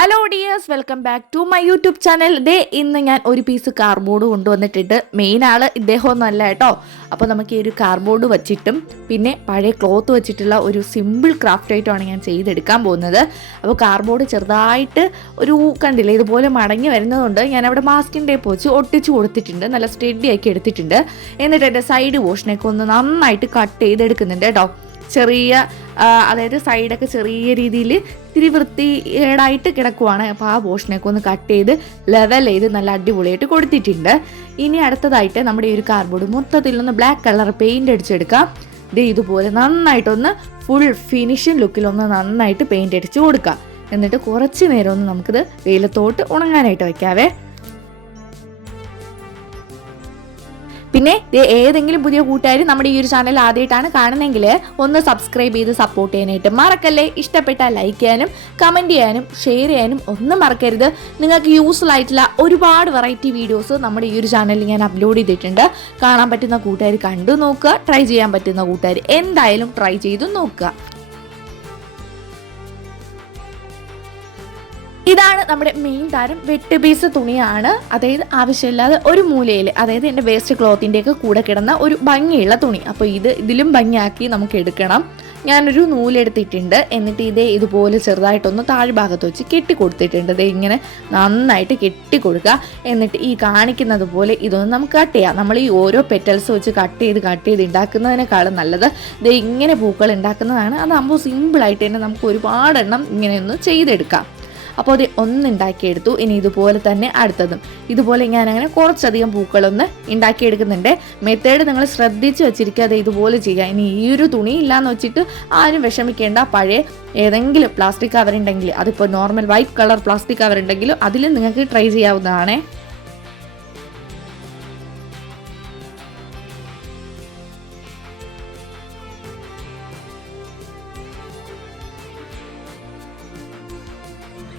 Hello dears welcome back to my YouTube channel ദേ ഇന്ന് ഞാൻ ഒരു പീസ് കാർഡ്ബോർഡ് കൊണ്ടുവന്നിട്ടുണ്ട്. മെയിൻ ആൾ ഇദ്ദേഹമൊന്നും അല്ല കേട്ടോ. അപ്പോൾ നമുക്ക് ഈ ഒരു കാർഡ്ബോർഡ് വെച്ചിട്ടും പിന്നെ പഴയ ക്ലോത്ത് വെച്ചിട്ടുള്ള ഒരു സിമ്പിൾ ക്രാഫ്റ്റ് ആയിട്ടാണ് ഞാൻ ചെയ്തെടുക്കാൻ പോകുന്നത്. അപ്പോൾ കാർഡ്ബോർഡ് ചെറുതായിട്ട് ഒരു കണ്ടില്ലേ ഇതുപോലെ മടങ്ങി വരുന്നതുകൊണ്ട് ഞാൻ അവിടെ മാസ്കിൻ ടേപ്പ് വെച്ച് ഒട്ടിച്ച് കൊടുത്തിട്ടുണ്ട്. നല്ല സ്റ്റഡി ആക്കി എടുത്തിട്ടുണ്ട്. എന്നിട്ട് എന്റെ സൈഡ് പോർഷനൊക്കെ ഒന്ന് നന്നായിട്ട് കട്ട് ചെയ്തെടുക്കുന്നുണ്ട് കേട്ടോ. ചെറിയ അതായത് സൈഡൊക്കെ ചെറിയ രീതിയിൽ ഇത്തിരി വൃത്തികേടായിട്ട് കിടക്കുവാണ്. അപ്പോൾ ആ പോർഷനൊക്കെ ഒന്ന് കട്ട് ചെയ്ത് ലെവൽ ചെയ്ത് നല്ല അടിപൊളിയായിട്ട് കൊടുത്തിട്ടുണ്ട്. ഇനി അടുത്തതായിട്ട് നമ്മുടെ ഈ ഒരു കാർഡ്ബോർഡ് മൊത്തത്തിൽ ഒന്ന് ബ്ലാക്ക് കളർ പെയിന്റ് അടിച്ചെടുക്കാം. ഇത് ഇതുപോലെ നന്നായിട്ടൊന്ന് ഫുൾ ഫിനിഷിംഗ് ലുക്കിലൊന്ന് നന്നായിട്ട് പെയിന്റ് അടിച്ച് കൊടുക്കാം. എന്നിട്ട് കുറച്ച് നേരം ഒന്ന് നമുക്കിത് വെയിലത്തോട്ട് ഉണങ്ങാനായിട്ട് വെക്കാവേ. പിന്നെ ഏതെങ്കിലും പുതിയ കൂട്ടുകാർ നമ്മുടെ ഈ ഒരു ചാനൽ ആദ്യമായിട്ടാണ് കാണുന്നതെങ്കിൽ ഒന്ന് സബ്സ്ക്രൈബ് ചെയ്ത് സപ്പോർട്ട് ചെയ്യാനായിട്ട് മറക്കല്ലേ. ഇഷ്ടപ്പെട്ട ലൈക്ക് ചെയ്യാനും കമന്റ് ചെയ്യാനും ഷെയർ ചെയ്യാനും ഒന്നും മറക്കരുത്. നിങ്ങൾക്ക് യൂസ്ഫുൾ ആയിട്ടുള്ള ഒരുപാട് വെറൈറ്റി വീഡിയോസ് നമ്മുടെ ഈ ഒരു ചാനലിൽ ഞാൻ അപ്ലോഡ് ചെയ്തിട്ടുണ്ട്. കാണാൻ പറ്റുന്ന കൂട്ടുകാർ കണ്ടു നോക്കുക. ട്രൈ ചെയ്യാൻ പറ്റുന്ന കൂട്ടുകാർ എന്തായാലും ട്രൈ ചെയ്തു നോക്കുക. ഇതാണ് നമ്മുടെ മെയിൻ താരം. വെട്ട് പീസ് തുണിയാണ്. അതായത് ആവശ്യമില്ലാതെ ഒരു മൂലയിൽ അതായത് എന്റെ വേസ്റ്റ് ക്ലോത്തിന്റെയൊക്കെ കൂടെ കിടന്ന ഒരു ഭംഗിയുള്ള തുണി. അപ്പോൾ ഇത് ഇതിലും ഭംഗിയാക്കി നമുക്ക് എടുക്കണം. ഞാനൊരു നൂലെടുത്തിട്ടുണ്ട് എന്നിട്ട് ഇതേ ഇതുപോലെ ചെറുതായിട്ടൊന്ന് താഴ്ഭാഗത്ത് വെച്ച് കെട്ടി കൊടുത്തിട്ടുണ്ട് ഇത് ഇങ്ങനെ നന്നായിട്ട് കെട്ടി കൊടുക്കുക എന്നിട്ട് ഈ കാണിക്കുന്നത് പോലെ ഇതൊന്ന് നമുക്ക് കട്ട് ചെയ്യാം. നമ്മൾ ഈ ഓരോ പെറ്റൽസ് വെച്ച് കട്ട് ചെയ്ത് കട്ട് ചെയ്ത് ഉണ്ടാക്കുന്നതിനേക്കാളും നല്ലത് ഇത് ഇങ്ങനെ പൂക്കൾ ഉണ്ടാക്കുന്നതാണ് അതാകുമ്പോൾ സിമ്പിളായിട്ട് തന്നെ നമുക്ക് ഒരുപാടെണ്ണം ഇങ്ങനെയൊന്ന് ചെയ്തെടുക്കാം. അപ്പോൾ അത് ഒന്ന് ഉണ്ടാക്കിയെടുത്തു ഇനി ഇതുപോലെ തന്നെ അടുത്തതും. ഇതുപോലെ ഞാൻ അങ്ങനെ കുറച്ചധികം പൂക്കളൊന്ന് ഉണ്ടാക്കിയെടുക്കുന്നുണ്ട്. മെത്തേഡ് നിങ്ങൾ ശ്രദ്ധിച്ച് വെച്ചിരിക്കാതെ ഇതുപോലെ ചെയ്യുക. ഇനി ഈ ഒരു തുണി ഇല്ലാന്ന് വെച്ചിട്ട് ആരും വിഷമിക്കേണ്ട. പഴയ ഏതെങ്കിലും പ്ലാസ്റ്റിക് കവർ ഉണ്ടെങ്കിൽ അതിപ്പോൾ normal white colour plastic cover ഉണ്ടെങ്കിലും അതിൽ നിങ്ങൾക്ക് ട്രൈ ചെയ്യാവുന്നതാണേ.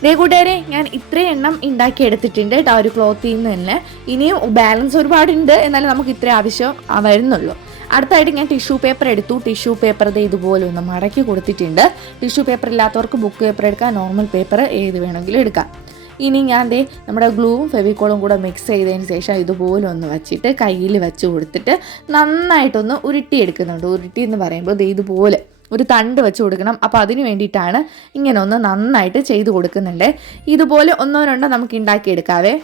ദേ കൂട്ടുകാരെ ഞാൻ ഇത്രയും എണ്ണം ഉണ്ടാക്കി എടുത്തിട്ടുണ്ട് കേട്ടോ ഒരു ക്ലോത്തിൽ നിന്ന് തന്നെ. ഇനിയും ബാലൻസ് ഒരുപാടുണ്ട് എന്നാലും നമുക്ക് ഇത്ര ആവശ്യം വരുന്നുള്ളൂ. അടുത്തായിട്ട് ഞാൻ ടിഷ്യൂ പേപ്പർ എടുത്തു. ടിഷ്യൂ പേപ്പർ ദേ ഇതുപോലെ ഒന്ന് മടക്കി കൊടുത്തിട്ടുണ്ട്. ടിഷ്യൂ പേപ്പർ ഇല്ലാത്തവർക്ക് ബുക്ക് പേപ്പർ എടുക്കാം നോർമൽ പേപ്പർ ഏത് വേണമെങ്കിലും എടുക്കാം. ഇനി ഞാൻ ദേ നമ്മുടെ ഗ്ലൂവും ഫെവിക്കോളും കൂടെ മിക്സ് ചെയ്തതിന് ശേഷം ഇതുപോലെ ഒന്ന് വെച്ചിട്ട് കയ്യിൽ വെച്ച് കൊടുത്തിട്ട് നന്നായിട്ടൊന്ന് ഉരുട്ടി ഉരുട്ടിയെടുക്കുന്നുണ്ട്. ഉരുട്ടി എന്ന് പറയുമ്പോൾ ദേ ഇതുപോലെ ഒരു തണ്ട് വെച്ച് കൊടുക്കണം. അപ്പോൾ അതിന് വേണ്ടിയിട്ടാണ് ഇങ്ങനെ ഒന്ന് നന്നായിട്ട് ചെയ്ത് കൊടുക്കുന്നുണ്ട്. ഇതുപോലെ ഒന്നോ രണ്ടോ നമുക്ക് ഉണ്ടാക്കിയെടുക്കാവേ.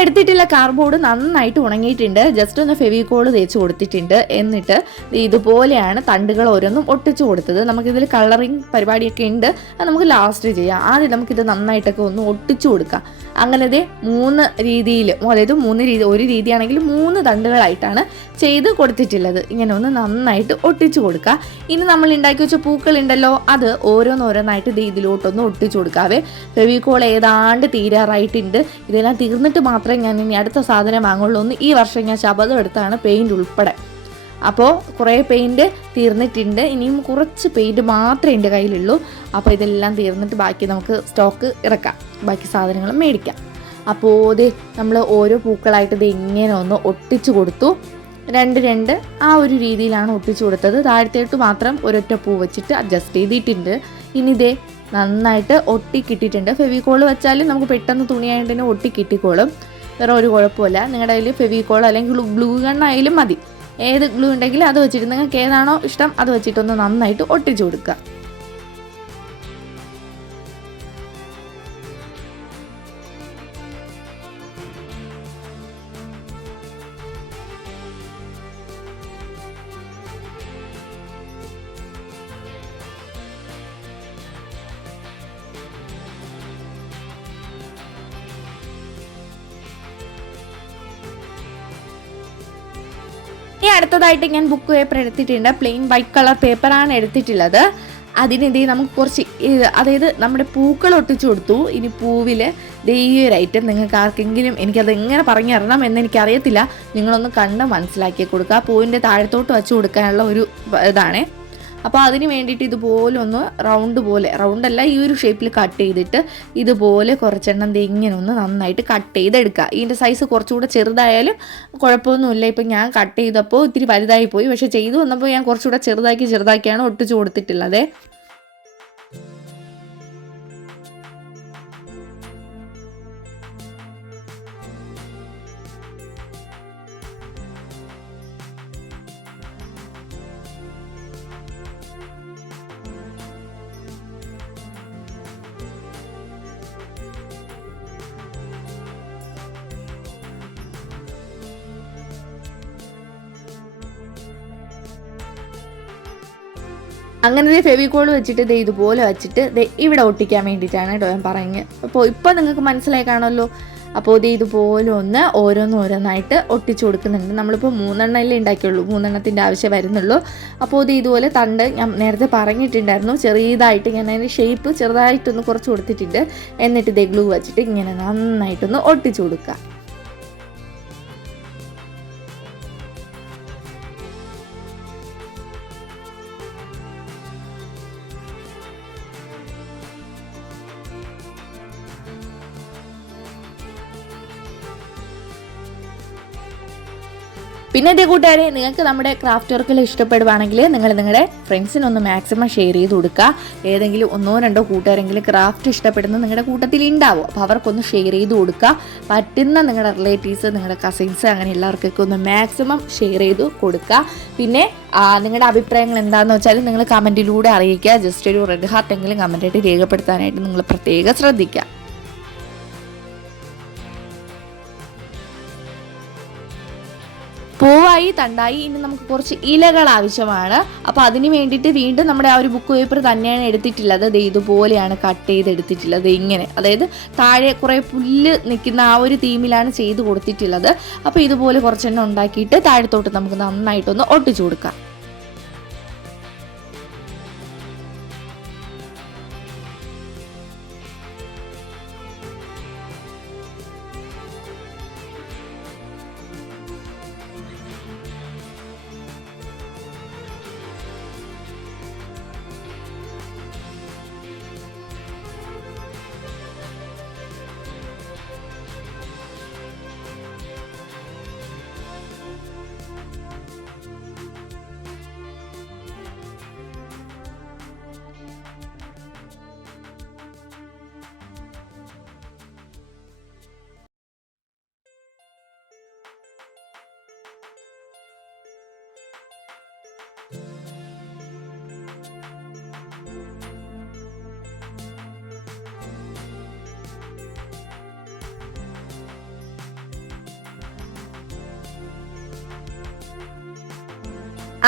എടുത്തിട്ടുള്ള കാർബോർഡ് നന്നായിട്ട് ഉണങ്ങിയിട്ടുണ്ട്. ജസ്റ്റ് ഒന്ന് ഫെവിക്കോൾ തേച്ച് കൊടുത്തിട്ടുണ്ട്. എന്നിട്ട് ഇതുപോലെയാണ് തണ്ടുകൾ ഓരോന്നും ഒട്ടിച്ചു കൊടുത്തത്. നമുക്കിതിൽ കളറിങ് പരിപാടിയൊക്കെ ഉണ്ട്. അത് നമുക്ക് ലാസ്റ്റ് ചെയ്യാം. ആദ്യം നമുക്കിത് നന്നായിട്ടൊക്കെ ഒന്ന് ഒട്ടിച്ചു കൊടുക്കാം. അങ്ങനെ ദേ മൂന്ന് രീതിയിൽ അതായത് മൂന്ന് രീതി ഒരു രീതിയാണെങ്കിൽ മൂന്ന് തണ്ടുകളായിട്ടാണ് ചെയ്ത് കൊടുത്തിട്ടുള്ളത്. ഇങ്ങനെ ഒന്ന് നന്നായിട്ട് ഒട്ടിച്ചു കൊടുക്കുക. ഇനി നമ്മൾ ഉണ്ടാക്കി വെച്ച പൂക്കൾ ഉണ്ടല്ലോ അത് ഓരോന്നോരോന്നായിട്ട് ഇതിലോട്ടൊന്ന് ഒട്ടിച്ചു കൊടുക്കാവേ ഫെവിക്കോൾ ഏതാണ്ട് തീരാറായിട്ടുണ്ട്. ഇതെല്ലാം തീർന്നിട്ട് മാത്രമേ ഞാൻ ഇനി അടുത്ത സാധനം വാങ്ങുള്ളൂ ഒന്ന് ഈ വർഷം ഞാൻ ശബദം എടുത്താണ് പെയിന്റ് ഉൾപ്പെടെ. അപ്പോൾ കുറേ പെയിന്റ് തീർന്നിട്ടുണ്ട്. ഇനിയും കുറച്ച് പെയിന്റ് മാത്രമേ എന്റെ കയ്യിലുള്ളൂ. അപ്പോൾ ഇതെല്ലാം തീർന്നിട്ട് ബാക്കി നമുക്ക് സ്റ്റോക്ക് ഇറക്കാം. ബാക്കി സാധനങ്ങൾ മേടിക്കാം. അപ്പോൾ ഇത് നമ്മൾ ഓരോ പൂക്കളായിട്ട് ഇത് ഇങ്ങനെ ഒന്ന് ഒട്ടിച്ച് കൊടുത്തു. രണ്ട് രണ്ട് ആ ഒരു രീതിയിലാണ് ഒട്ടിച്ചു കൊടുത്തത്. താഴത്തേട്ട് മാത്രം ഒരൊറ്റ പൂ വെച്ചിട്ട് അഡ്ജസ്റ്റ് ചെയ്തിട്ടുണ്ട്. ഇനി ഇതേ നന്നായിട്ട് ഒട്ടി കിട്ടിയിട്ടുണ്ട് ഫെവിക്കോൾ വെച്ചാൽ നമുക്ക് പെട്ടെന്ന് തുണിയായിട്ട് തന്നെ ഒട്ടി കിട്ടിക്കോളും വേറെ ഒരു കുഴപ്പമില്ല. നിങ്ങളുടെ കയ്യിൽ ഫെവിക്കോൾ അല്ലെങ്കിൽ ഗ്ലൂ ഗണ്ണായാലും മതി. ഏത് ഗ്ലൂ ഉണ്ടെങ്കിലും അത് വെച്ചിട്ട് നിങ്ങൾക്ക് ഏതാണോ ഇഷ്ടം അത് വെച്ചിട്ടൊന്ന് നന്നായിട്ട് ഒട്ടിച്ചു കൊടുക്കുക. ഇനി അടുത്തതായിട്ട് ഞാൻ ബുക്ക് പേപ്പർ എടുത്തിട്ടുണ്ട്. പ്ലെയിൻ വൈറ്റ് കളർ പേപ്പറാണ് എടുത്തിട്ടുള്ളത്. അതിനെന്തേ നമുക്ക് കുറച്ച് അതായത് നമ്മുടെ പൂക്കൾ ഒട്ടിച്ചു കൊടുത്തു. ഇനി പൂവിൽ ദേ ഈ ഒരു ഐറ്റം നിങ്ങൾക്ക് ആർക്കെങ്കിലും എനിക്കത് എങ്ങനെ പറഞ്ഞു തരണം എന്ന് എനിക്കറിയത്തില്ല. നിങ്ങളൊന്ന് കണ്ട് മനസ്സിലാക്കി കൊടുക്കുക. പൂവിന്റെ താഴത്തോട്ട് വെച്ച് കൊടുക്കാനുള്ള ഒരു ഇതാണേ. അപ്പോൾ അതിന് വേണ്ടിയിട്ട് ഇതുപോലെ ഒന്ന് റൗണ്ട് പോലെ റൗണ്ടല്ല ഈ ഒരു ഷേപ്പിൽ കട്ട് ചെയ്തിട്ട് ഇതുപോലെ കുറച്ചെണ്ണം ഇങ്ങനെ ഒന്ന് നന്നായിട്ട് കട്ട് ചെയ്തെടുക്കുക. ഇതിന്റെ സൈസ് കുറച്ചുകൂടെ ചെറുതായാലും കുഴപ്പമൊന്നുമില്ല. ഇപ്പം ഞാൻ കട്ട് ചെയ്തപ്പോൾ ഇത്തിരി വലുതായി പോയി പക്ഷേ ചെയ്തു വന്നപ്പോൾ ഞാൻ കുറച്ചുകൂടെ ചെറുതാക്കി ചെറുതാക്കിയാണ് ഒട്ടിച്ചു കൊടുത്തിട്ടുള്ളത്. അങ്ങനെ ദേ ഫെവിക്കോൾ വെച്ചിട്ട് ദേ ഇതുപോലെ വെച്ചിട്ട് ദേ ഇവിടെ ഒട്ടിക്കാൻ വേണ്ടിയിട്ടാണ് കേട്ടോ ഞാൻ പറഞ്ഞ് അപ്പോൾ ഇപ്പോൾ നിങ്ങൾക്ക് മനസ്സിലായി കാണുമല്ലോ. അപ്പോൾ ഇത് ഇതുപോലെ ഒന്ന് ഓരോന്ന് ഓരോന്നായിട്ട് ഒട്ടിച്ചു കൊടുക്കുന്നുണ്ട്. നമ്മളിപ്പോൾ മൂന്നെണ്ണല്ലേ ഉണ്ടാക്കിയുള്ളൂ. മൂന്നെണ്ണത്തിന്റെ ആവശ്യം വരുന്നുള്ളൂ. അപ്പോൾ ഇത് ഇതുപോലെ തണ്ട് ഞാൻ നേരത്തെ പറഞ്ഞിട്ടുണ്ടായിരുന്നു. ചെറിയതായിട്ട് ഞാൻ അതിന്റെ ഷേപ്പ് ചെറുതായിട്ടൊന്ന് കുറച്ച് കൊടുത്തിട്ടുണ്ട്. എന്നിട്ട് ഇതേ ഗ്ലൂ വെച്ചിട്ട് ഇങ്ങനെ നന്നായിട്ടൊന്ന് ഒട്ടിച്ചു കൊടുക്കുക. പിന്നെ എന്റെ കൂട്ടുകാരെ നിങ്ങൾക്ക് നമ്മുടെ ക്രാഫ്റ്റ് വർക്കിൽ ഇഷ്ടപ്പെടുവാണെങ്കിൽ നിങ്ങൾ നിങ്ങളുടെ ഫ്രണ്ട്സിനൊന്ന് മാക്സിമം ഷെയർ ചെയ്ത് കൊടുക്കുക. ഏതെങ്കിലും ഒന്നോ രണ്ടോ കൂട്ടുകാരെങ്കിലും ക്രാഫ്റ്റ് ഇഷ്ടപ്പെടുന്ന നിങ്ങളുടെ കൂട്ടത്തിൽ ഉണ്ടാവും. അപ്പോൾ അവർക്കൊന്ന് ഷെയർ ചെയ്ത് കൊടുക്കുക. പറ്റുന്ന നിങ്ങളുടെ റിലേറ്റീവ്സ് നിങ്ങളുടെ കസിൻസ് അങ്ങനെ എല്ലാവർക്കൊക്കെ ഒന്ന് മാക്സിമം ഷെയർ ചെയ്ത് കൊടുക്കുക. പിന്നെ നിങ്ങളുടെ അഭിപ്രായങ്ങൾ എന്താണെന്ന് വെച്ചാൽ നിങ്ങൾ കമന്റിലൂടെ അറിയിക്കുക. ജസ്റ്റ് ഒരു റെഡ് ഹാർട്ടെങ്കിലും കമന്റായിട്ട് രേഖപ്പെടുത്താനായിട്ട് നിങ്ങൾ പ്രത്യേകം ശ്രദ്ധിക്കുക. പൂവായി തണ്ടായി. ഇനി നമുക്ക് കുറച്ച് ഇലകൾ ആവശ്യമാണ്. അപ്പോൾ അതിന് വേണ്ടിയിട്ട് വീണ്ടും നമ്മുടെ ആ ഒരു ബുക്ക് പേപ്പർ തന്നെയാണ് എടുത്തിട്ടുള്ളത്. ദേ ഇതുപോലെയാണ് കട്ട് ചെയ്ത് എടുത്തിട്ടുള്ളത് ഇങ്ങനെ. അതായത് താഴെ കുറേ പുല്ല് നിൽക്കുന്ന ആ ഒരു തീമിലാണ് ചെയ്ത് കൊടുത്തിട്ടുള്ളത്. അപ്പോൾ ഇതുപോലെ കുറച്ചെണ്ണം ഉണ്ടാക്കിയിട്ട് താഴത്തോട്ട് നമുക്ക് നന്നായിട്ടൊന്ന് ഒട്ടിച്ചു കൊടുക്കാം.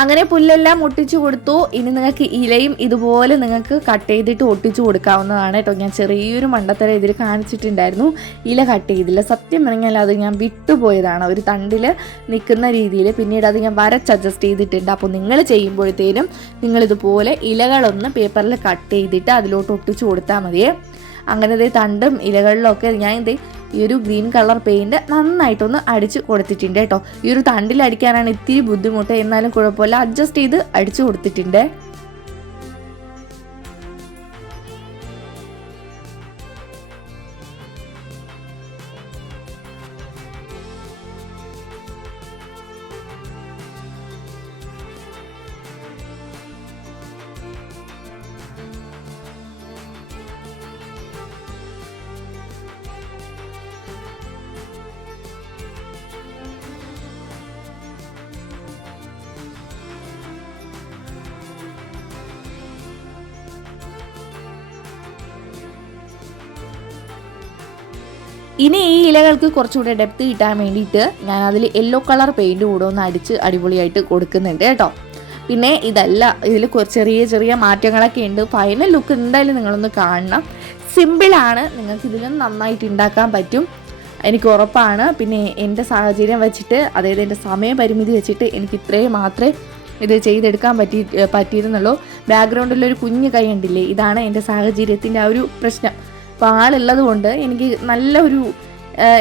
അങ്ങനെ പുല്ലെല്ലാം ഒട്ടിച്ചു കൊടുത്തു. ഇനി നിങ്ങൾക്ക് ഇലയും ഇതുപോലെ നിങ്ങൾക്ക് കട്ട് ചെയ്തിട്ട് ഒട്ടിച്ചു കൊടുക്കാവുന്നതാണ് കേട്ടോ. ഞാൻ ചെറിയൊരു മണ്ടത്തര ഇതിൽ കാണിച്ചിട്ടുണ്ടായിരുന്നു. ഇല കട്ട് ചെയ്തില്ല. സത്യം പറഞ്ഞാൽ അത് ഞാൻ വിട്ടുപോയതാണ്. ഒരു തണ്ടിൽ നിൽക്കുന്ന രീതിയിൽ പിന്നീട് അത് ഞാൻ വരച്ച് അഡ്ജസ്റ്റ് ചെയ്തിട്ടുണ്ട്. അപ്പോൾ നിങ്ങൾ ചെയ്യുമ്പോഴത്തേനും നിങ്ങളിതുപോലെ ഇലകളൊന്ന് പേപ്പറിൽ കട്ട് ചെയ്തിട്ട് അതിലോട്ട് ഒട്ടിച്ചു കൊടുത്താൽ മതിയേ. അങ്ങനെ ഇതേ തണ്ടും ഇലകളിലൊക്കെ ഞാൻ ഇതേ ഈ ഒരു ഗ്രീൻ കളർ പെയിന്റ് നന്നായിട്ടൊന്ന് അടിച്ച് കൊടുത്തിട്ടുണ്ട് കേട്ടോ. ഈ ഒരു തണ്ടിൽ അടിക്കാനാണ് ഇത്തിരി ബുദ്ധിമുട്ട്. എന്നാലും കുഴപ്പമില്ല. അഡ്ജസ്റ്റ് ചെയ്ത് അടിച്ചു കൊടുത്തിട്ടുണ്ട്. ഇനി ഈ ഇലകൾക്ക് കുറച്ചുകൂടെ ഡെപ്ത് കിട്ടാൻ വേണ്ടിയിട്ട് ഞാൻ അതിൽ യെല്ലോ കളർ പെയിന്റ് കൂടെ ഒന്ന് അടിച്ച് അടിപൊളിയായിട്ട് കൊടുക്കുന്നുണ്ട് കേട്ടോ. പിന്നെ ഇതല്ല ഇതിൽ ചെറിയ ചെറിയ മാറ്റങ്ങളൊക്കെ ഉണ്ട്. ഫൈനൽ ലുക്ക് എന്തായാലും നിങ്ങളൊന്ന് കാണണം. സിമ്പിളാണ് നിങ്ങൾക്ക് ഇതിലും നന്നായിട്ട് ഉണ്ടാക്കാൻ പറ്റും. എനിക്ക് ഉറപ്പാണ്. പിന്നെ എന്റെ സാഹചര്യം വെച്ചിട്ട് അതായത് എന്റെ സമയപരിമിതി വെച്ചിട്ട് എനിക്ക് ഇത്രയും മാത്രമേ ഇത് ചെയ്തെടുക്കാൻ പറ്റി പറ്റിയിരുന്നുള്ളൂ. ബാക്ക്ഗ്രൗണ്ടിലൊരു കുഞ്ഞ് കൈ ഉണ്ടില്ലേ ഇതാണ് എന്റെ സാഹചര്യത്തിന്റെ ആ ഒരു പ്രശ്നം. ആളുള്ളത് കൊണ്ട് എനിക്ക് നല്ലൊരു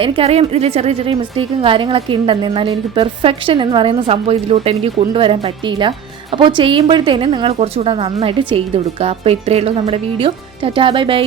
എനിക്കറിയാം ഇതിൽ ചെറിയ ചെറിയ മിസ്റ്റേക്കും കാര്യങ്ങളൊക്കെ ഉണ്ടെന്ന്. എന്നാലും എനിക്ക് പെർഫെക്ഷൻ എന്ന് പറയുന്ന സംഭവം ഇതിലോട്ട് എനിക്ക് കൊണ്ടുവരാൻ പറ്റിയില്ല. അപ്പോൾ ചെയ്യുമ്പോഴത്തേനും നിങ്ങൾ കുറച്ചുകൂടെ നന്നായിട്ട് ചെയ്ത് കൊടുക്കുക. അപ്പോൾ ഇത്രയേ ഉള്ളൂ നമ്മുടെ വീഡിയോ ടാറ്റാ ബൈ ബൈ